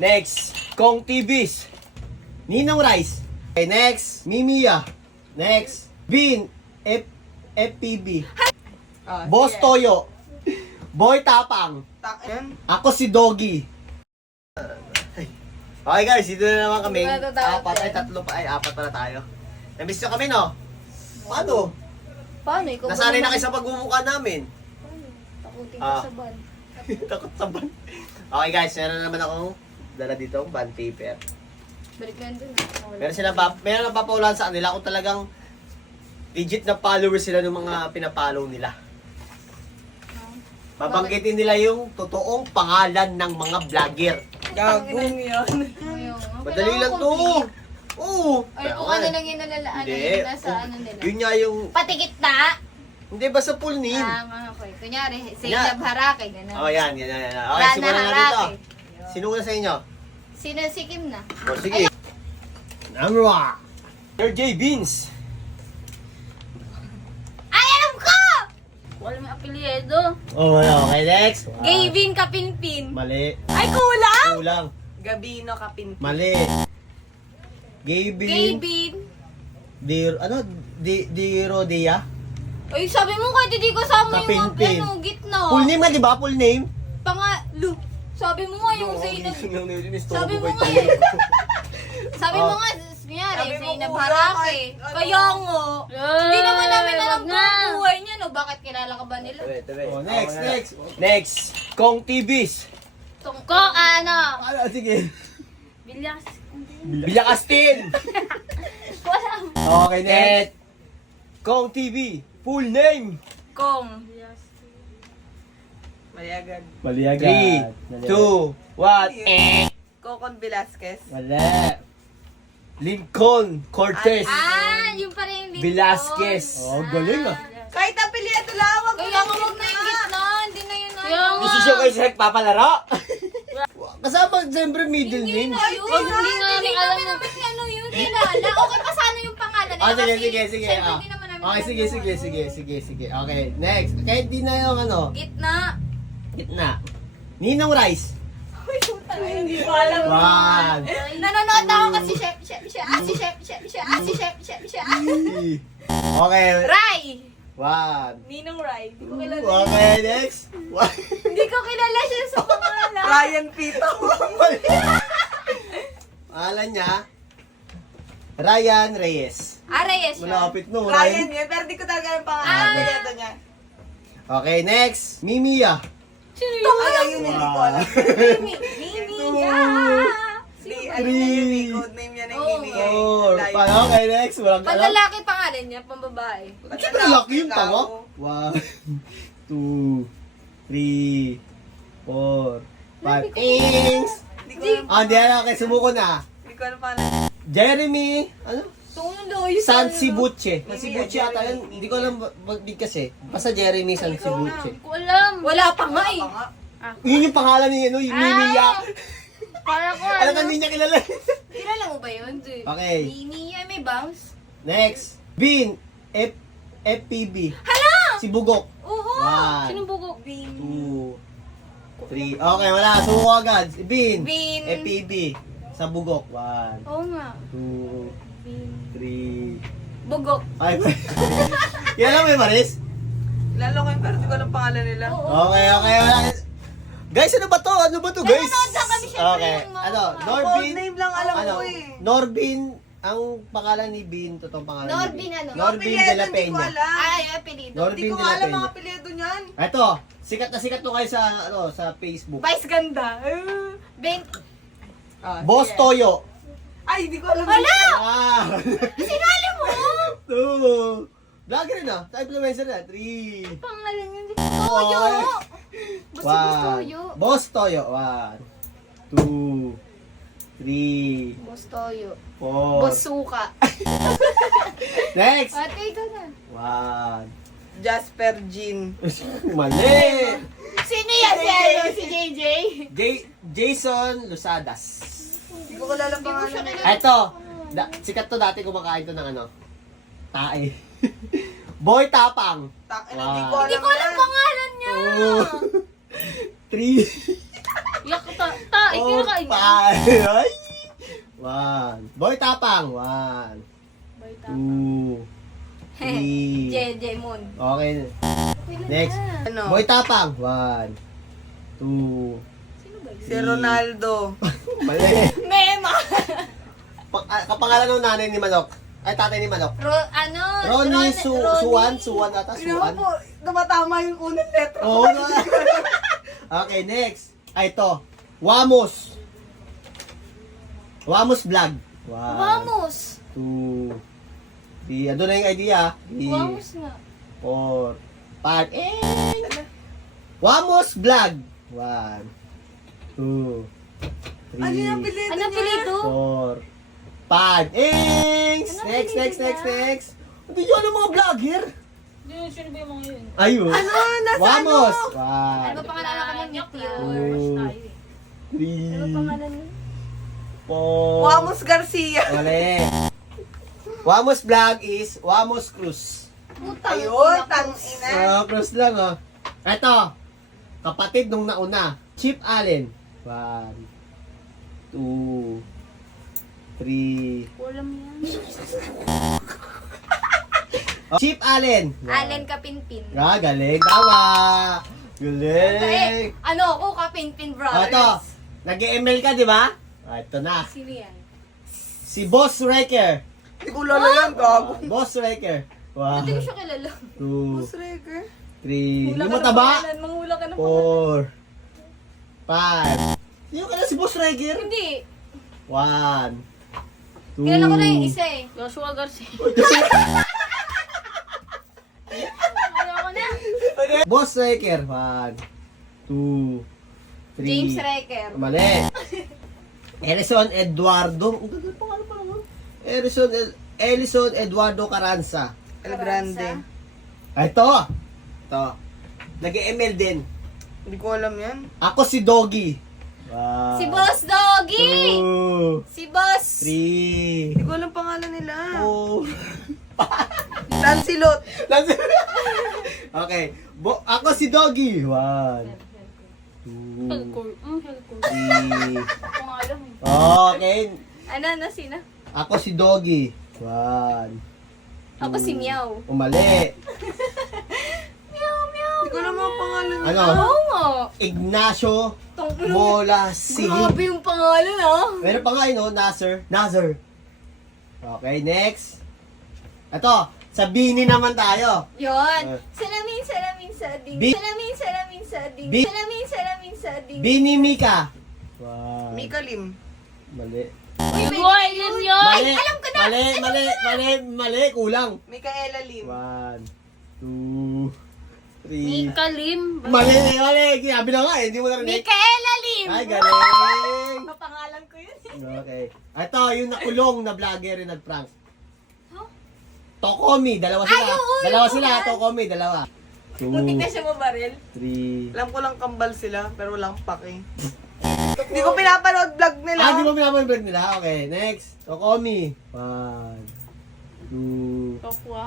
Next, Kong TVs. Ninong Rice. Okay, next, Mimiya. Next, Bean. FPB. Boss Toyo. Boy Tapang. Ako si Doggy. Okay guys, dito na naman kami. Apat pala tayo. Namiss nyo kami, no? Paano? Paano? Ikaw Nasanay na kayo sa pagmumukha namin. Takutin ko sa ban. Takot sa ban. Okay guys, meron naman akong dala dito, bond paper. Balik na dun. Meron na papaulahan sa kanila kung talagang legit na followers sila ng mga pinapollow nila. Babanggitin nila yung totoong pangalan ng mga vlogger. Gagong yun. Madali lang to. Oo. Ay, kung ano lang yung nalalaan na yun, nasa ano nila. Yun nga yung, Patikit na! hindi ba sa full name? Okay. Kunyari, Zainab Harake, gano'n. Oh, yan. Okay, Rana simulan na dito. Harake. Sino una sa inyo? Sino si Kim na? O, sige. Number 1. Sir J. Beans. Ay, alam ko! Wala may apelyido. Oh, okay, next. Gavin Kapinpin. Mali. Ay, kulang! Kulang. Gabino Kapin. Mali. Gavin. Gavin. Di Rodia? Ay, sabi mo kahit hindi ko sama yung Kapinpin. gitna. Full name nga, di ba? Full name? Pangalo. Sabi mo nga yung Zainab. Sabi mo nga yun. Sabi mo nga, kunyari, Sabi mo Zainab kulang, Harake. ano? Kaya nga. Hindi naman namin alam kung ang buhay niya, no? Bakit kilala ka ba nila? Oh, next. Kong TVs. Tungko, ano? Sige. Bilyas. Bilakastin. Wala. Okay, next. Kong TV. Full name. Kong. Mali agad. Mali agad. 3, 2, 1. Kokon Velasquez. Wala. Lincoln Cortez. Yung pa rin yung Velasquez. Oh, galing ah. Kahit apelyido lang, wag mo Kaya nga wag na yung gitna, hindi na yun Kaya nga. Isisyo kayo sa nagpapalaro. Kasama siyempre middle name. Wag hindi namin alam na. Ano yun, kilala. Okay pa sana yung pangalan nila. Ah, sige, kasi sige. syempre Ah. hindi naman namin Okay, alam sige. Okay, next. Kahit di na yung ano, Gitna. gitna. Ninong Rice. Hindi ko alam. 1. Nanonood ako kasi si Chef. Okay. Rai! 1. Ninong Rai. Hindi ko kilala. Okay, next. Hindi ko kilala siya sa pangalan. Ryan Pito. Pangalan niya, Ryan Reyes. Reyes siya. Malapit no, Ryan Ryan. yun, pero di ko talaga alam pangalan. Apelyido niya. Okay, next. Mimiya. Ay, yun, hindi ko alam. Mimi. Yung code name niya ng Mimi. 4. Okay, next. Walang alam. Panlalaki pangalan niya, pambabae. Siyempre laki yung tanga. 1, 2, 3, 4, 5. Ings! Hindi na. Okay, sumuko na. Hindi ko alam pangalan. Jeremy, ano? Tuloy. Sansibuche. Sansibuche ata yun. Hindi ko alam bigkas eh. Basta Jeremy Sansibuche. Hindi ko alam. Wala pa nga eh. Yun yung pangalan niya, no? Yung Mimiya. Para ko Alam na, hindi niya kilala. Kilala mo ba yun? Okay. Mimi ay may bounce. Next. Bean. FPB. Hala! Si Bugok. Oo. 1, Sinong bugok? 2, 3. Okay, wala. Sumuko agad. Bean. Bean. FPB. Sa Bugok. 1, Oo nga. 2, Bean. 3, Bugok. 5. Yan lang may Maris? Lalo ko yun, pero di ko alam pangalan nila. Okay, wala. Guys, ano ba to? Ano ba to, guys? Nanonood na kami, syempre, Okay. yung mga- Ano? Code Norbin. name lang alam Ano? ko eh. Norbin. Ang pangalan ni Bean, totoong pangalan Norbin ni Bean. ano? Norbin de la Apelyido, hindi ko Peña. alam. Ay, apelido. Hindi Norbin ko de la alam mga Peña. apelyido niyan. Ito, sikat na sikat to kayo sa sa Facebook. Vice ganda. Ben. Boss Toyo. Ay, hindi ko alam. Hala! Ah. Sinali mo! 2. Vlogger rin ah. Sa influencer na. 3. Pangalan niya. Toyo! Basta Boss Toyo. Boss Toyo. 1, 2, 3, Boss Toyo. 4. Boss Suka. Next. Ate, ikaw na. 1. Jasper Jean. Mali. Sino yan? Si ano? Si JJ? Jason Lusadas. Hindi ko kilala Hindi ko siya pangalan. kilala. Eto. Sikat to dati kumakain to ng ano. Tae. Boy Tapang. Hindi ko alam. Hindi ko alam yan. pangalan niya. 3. Yak ikinakain niya. Ay! 1. Boy Tapang. 1, 2, 3. Jeje Mon. Okay. Next. Ano? Boy Tapang. 1, 2. Sino ba yun? Si Ronaldo. Mali. Mema. Kapangalan ng nanay ni Manok. Ay, tatay ni Manok. Ronnie Suwan ata. Ano Suwan. po, tumatama yung unang letra. Oo nga. Okay, next. Ay, ito. Wamos. Wamos Vlog. 1, Vamos. 2, 3. Ando na yung idea. 3, Vamos nga. 4, 5. Wamos Vlog. 1, 2, 3, Ano yung apelido Ano niya? apelido? 4, 5. Ings! Ano Next, pinili next, niya? next, next. Hindi yun ang mga vlogger. Sino ba yung mga yun? Ayun. Ano? Nasa Wamos. ano? Ano 1, ba pangalan ka ng Two. 3, Ano pangalan mo? 4. Wamos Garcia. Mali. Wamos Vlog is Wamos Cruz. Putang. Ayun, tangina. Cruz lang, oh. Eto. Kapatid nung nauna. Chip Allen. 1, 2, 3. Walam yan. Chip Allen. Allen Kapinpin. Galing. Tama. Galing. Ano ako, Kapinpin Brothers. Ito. Nag-ML ka, di ba? Ito na. Sino yan? Si Boss Wrecker. Hindi ko lalo yan, gago. Boss Wrecker. Hindi ko 1, siya kilala. 2, Boss Reger. 3. Hindi Mangula mo ka ng taba? pangalan, mangula ka ng pangalan. 4, 5. Hindi mo kilala si Boss Wrecker? Hindi. 1, 2. Kilala ko na yung isa eh. Joshua Garcia. Ayoko na. Boss Wrecker. 1, 2, 3. James Recker. Mali. Erison Eduardo. Ang ganda pa ano pa naman. Elison Eduardo Caranza. El Grande. Ito. Nag-ML din. Hindi ko alam yan. Ako si Doggy. 1, Si Boss Doggy! 2, Si Boss! 3, Hindi ko alam pangalan nila. 4. Lancelot. Okay. Ako si Doggy. 1, 2, 3. Pangalan eh. Okay. Ano, sino? Ako si Doggy. 1. Ako si Meow. Umali. Hindi ko alam ang pangalan nila. Ano? Oo nga. Ignacio Grabe Molasig. yung pangalan ah. Meron pa nga yun, no? Nazar. Okay, next. Ito, sa Bini naman tayo. Yun. Salamin sa ding. Bi- Salamin sa ding. Bi- Salamin sa ding. Bini Mika. Wow. Mika Lim. Mali. Uy, boy, yun yun. Mali. Alam ko na. Mali. Kulang. Mikaela Lim. 1, 2, 3. Mika Lim. Mali. Sinabi na nga eh, hindi mo narinig. Micaela Lim. Ay, galing. Papangalan ko yun. Okay. Ito, yung nakulong na vlogger yung nag-prank. Huh? Tokomi, dalawa sila. Ay, oo, Dalawa oo, sila, yan. Tokomi, dalawa. Muntik 2, na siya mabaril. 3. Alam ko lang kambal sila, pero walang pake. Hindi ko pinapanood vlog nila. Di ba pinapanood nila? Okay, next. Tokomi. 1, 2. Tokwa.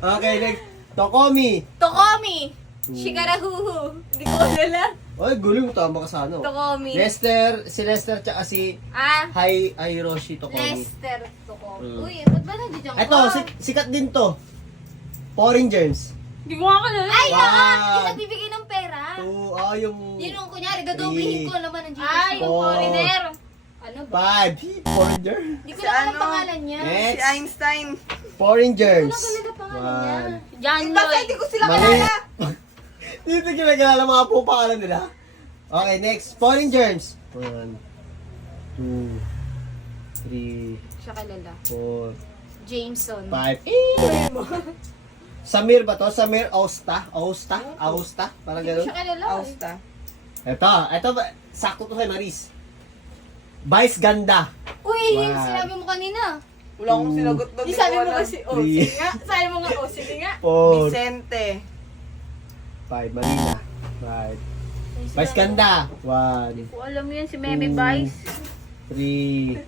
Okay, next. Tokomi. Tokomi. Two. Shigarahuhu. Hindi ko alala. Ay, gulo mo tama ka sa ano. Tokomi. Si Lester, tsaka si Ah. Hiroshi Tokomi. Lester Tokomi. Mm. Uy, ba't ba nandiyan ka? Ito, sikat din to. Foreign Germs. Hindi ko nga kalala. Ay, Wow. yung nagbibigay ng pera. Yung... Yun yung kunyari, gadoblihin ko naman ang Gcash. Ay, yung Four. foreigner. Ano ba? 5. Foreign Germs. Hindi ko Si lang alam ano? pangalan niya. Next. Si Einstein. Foreign Germs. Hindi ko lang kalala pangalan niya. 1. John Basta Lloyd. hindi ko sila Mali. kilala. Dito kinagala mga po pangalan nila. Okay, next. Foreign Germs. 1, 2, 3, Siya kalala. 4, Jameson. 5. Samir ba to? Samir Austa? Parang Hindi ko gano'n. siya kalala. Austa. Ito ba? Sakto to kay Maris. Vice Ganda. Uy, One. sinabi mo kanina. Wala akong sinagot doon. Di sabi mo kasi, oh, Three. sige nga. Sabi mo nga, oh, sige nga. 4, Vicente. 5, Marina. 5. Vice Ganda. 1, Ko alam yun, si Meme Vice. 3,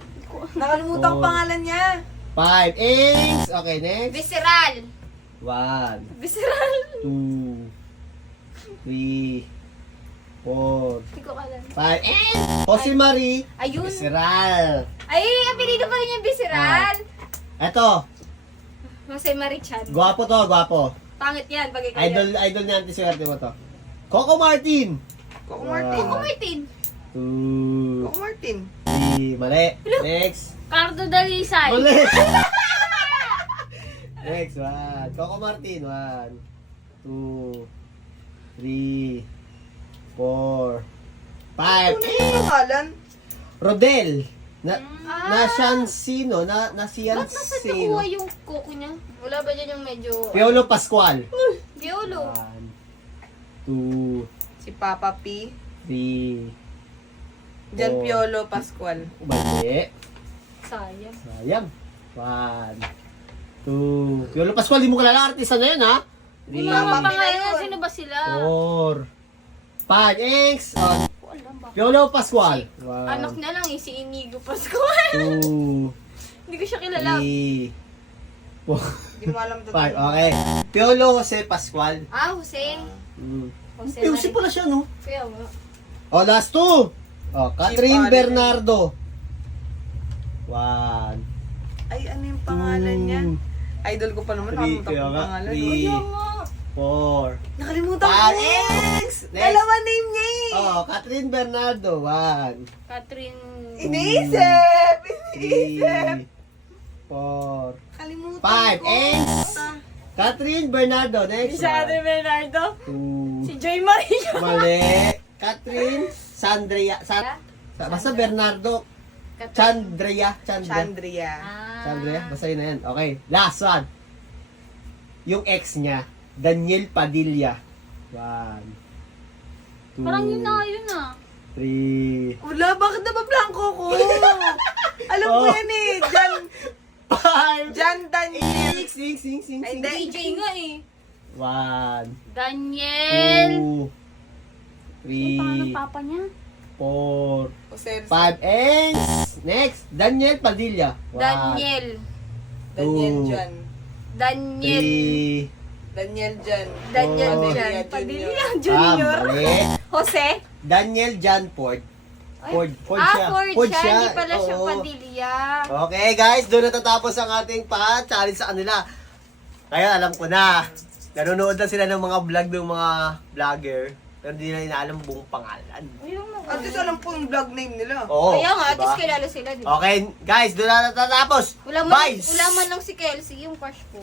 Nakalimutan ang Oh. pangalan niya. 5. Ings! Okay, next. Visceral. 1, Visceral. 2, 3, 4, Hindi ko alam. 5, and Jose Marie Ayun. Visceral. Ay, apelido pa rin yung visceral. Eto, Jose Marichan. gwapo to, gwapo. Pangit yan pag ikaw Idol ni Auntie Swerte mo to. Coco Martin. Coco Martin. Coco Martin. 2, Coco Martin. 3, mali. Next. Cardo Dalisay. Mali. Next, 1. Coco Martin, 1, 2, 3, 4, 5. Ano yung pangalan? Rodel. Na Ah. Siansino, na Ba't nasa Siansino. nakuha yung kuko niya? Wala ba dyan yung medyo... Piolo Pascual. Piolo. 1, 2, Si Papa P. 3, Jan Oh. Piolo Pascual. Mali. Sayang. Sayang. 1, 2. Piolo Pascual, di mo kilala. Artista na yun, ha? Yung 3, mga Mama, pangalan, yun. sino ba sila? 4, 5. X. Alam ba? Piolo Pascual. Anak niya lang eh, si Inigo Pascual. 2, Hindi ko siya kilala. 3, 4, Hindi mo alam ito. 5. Okay. Piolo Jose Pascual. Ah, Jose. Jose Jose pala siya, no? Kaya nga. Oh, last 2. Oh, Catherine Si Bernardo. 1, Ay, ano yung pangalan niya? Idol ko pa naman. 3, Nakalimutan ko yung pangalan. 3, Kaya nga. 4, Nakalimutan ko. 5. Next. Dalawa name niya eh. Oh, Catherine Bernardo. 1, Catherine. Iniisip! 3, 4, Kalimutan 5. ko. X. Catherine Bernardo. Next Si Ate one. Bernardo. 2. Si Joy Maria. Mali. Catherine Sandria. Basta Bernardo. Chandria. Chandria. Ah. Chandria. Basta yun na yan. Okay. Last one. Yung ex niya. Daniel Padilla. 1, 2, Parang yun na yun ah. 3, Wala, bakit na ba blanco ko? Alam ko Oh. yan eh. Jan 5, Daniel. sing. Ay, DJ nga eh. 1, Daniel. 2, Yung pangalan ng 3, papa niya. 4, Jose 5, and next, Daniel Padilla. Daniel. Daniel Two. Jan. Daniel. 3, Daniel Jan. Daniel Oh. Jan. Padilla Padilla Junior. mali. Jose. Daniel Jan Ford. Ford siya. Ford siya. Hindi pala siya Oo. Padilla. Okay guys, doon natatapos ang ating pa-challenge sa kanila. Kaya alam ko na, nanonood na sila ng mga vlog ng mga vlogger, pero hindi na inaalam buong pangalan. Ayun mo. At least alam po yung vlog name nila. Oo, Kaya nga, at diba? least kilala sila, di ba? Okay, guys, doon na natatapos. Wala Bye! man lang si Kelsey, yung crush ko.